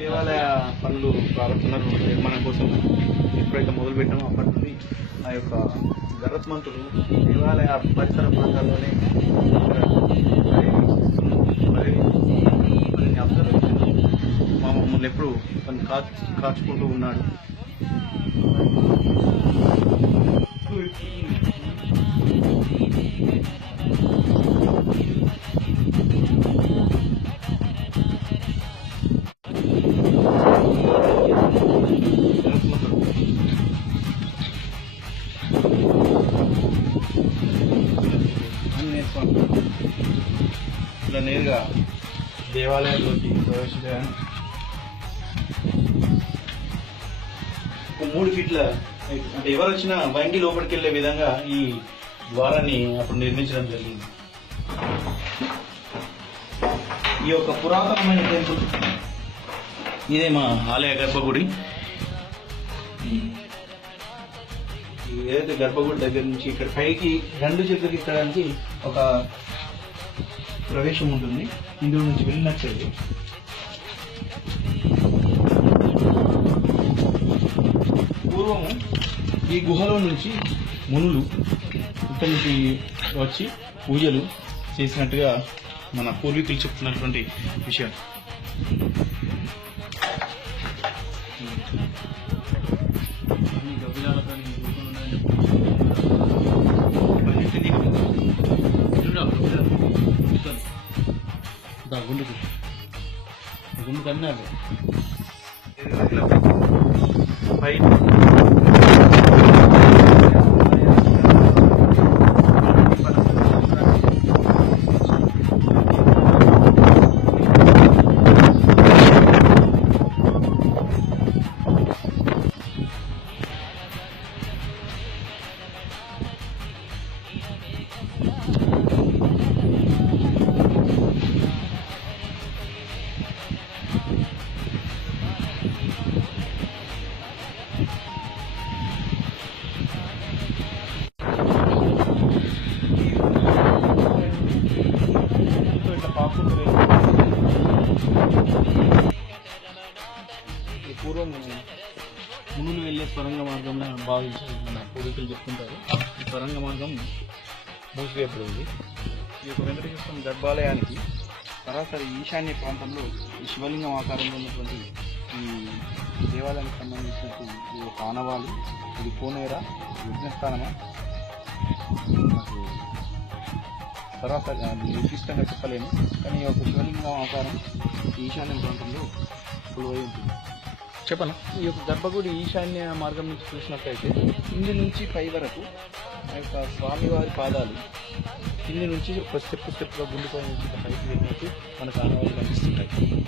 దేవాలయ పనులు ప్రారంభ నిర్మాణం కోసం ఎప్పుడైతే మొదలుపెట్టామో అప్పటి నుండి ఆ యొక్క గరత్మంతుడు దేవాలయ పరిసర ప్రాంతాల్లోనే ఇక్కడ మా మమ్మల్ని ఎప్పుడు తను కాచు కాచుకుంటూ ఉన్నాడు. ఇలా నేరుగా దేవాలయంలోకి ప్రవేశించడానికి ఒక మూడు ఫీట్ల అంటే ఎవరు వచ్చినా వంగి లోపలికి వెళ్ళే విధంగా ఈ ద్వారాన్ని అప్పుడు నిర్మించడం జరిగింది. ఈ యొక్క పురాతనమైన టెంపుల్ ఇదే మా ఆలయ గర్భగుడి. ఏదైతే గర్భగుడి దగ్గర నుంచి ఇక్కడ పైకి రెండు చెట్లకి ఎక్కడానికి ఒక ప్రవేశం ఉంటుంది. ఇందులో నుంచి వెళ్ళినట్లయితే పూర్వము ఈ గుహలో నుంచి మునులు ఇక్కడికి వచ్చి పూజలు చేసినట్టుగా మన పూర్వీకులు చెప్తున్నటువంటి విషయం. குண்டு குண்டு கண்ணா இல்லை పూర్వం మునులు వెళ్ళే స్వరంగ మార్గంలో భావించి మన పూర్వీకులు చెప్తుంటారు. ఈ స్వరంగ మార్గం మూసివేయబడింది. ఈ యొక్క వెంకటేశ్వర స్వామి గర్భాలయానికి సరాసరి ఈశాన్య ప్రాంతంలో ఈ శివలింగం ఆకారంలో ఉన్నటువంటి ఈ దేవాలయానికి సంబంధించినటువంటి ఈ యొక్క ఆనవాలు ఇది కోనేర యజ్ఞస్థానమా నాకు సరాసరి నిర్దిష్టంగా చెప్పలేము. కానీ ఈ యొక్క శివలింగం ఆకారం ఈశాన్య ప్రాంతంలో కొలువై ఉంటుంది. చెప్పనా? ఈ యొక్క గర్భగుడి ఈశాన్య మార్గం నుంచి చూసినట్లయితే కింది నుంచి పై వరకు ఆ యొక్క స్వామివారి పాదాలు కింది నుంచి ఒక స్టెప్ స్టెప్గా గుండుకొని నుంచి పైకి వెళ్ళినట్టు మనకు ఆనవాళ్ళు కనిపిస్తుంటాయి.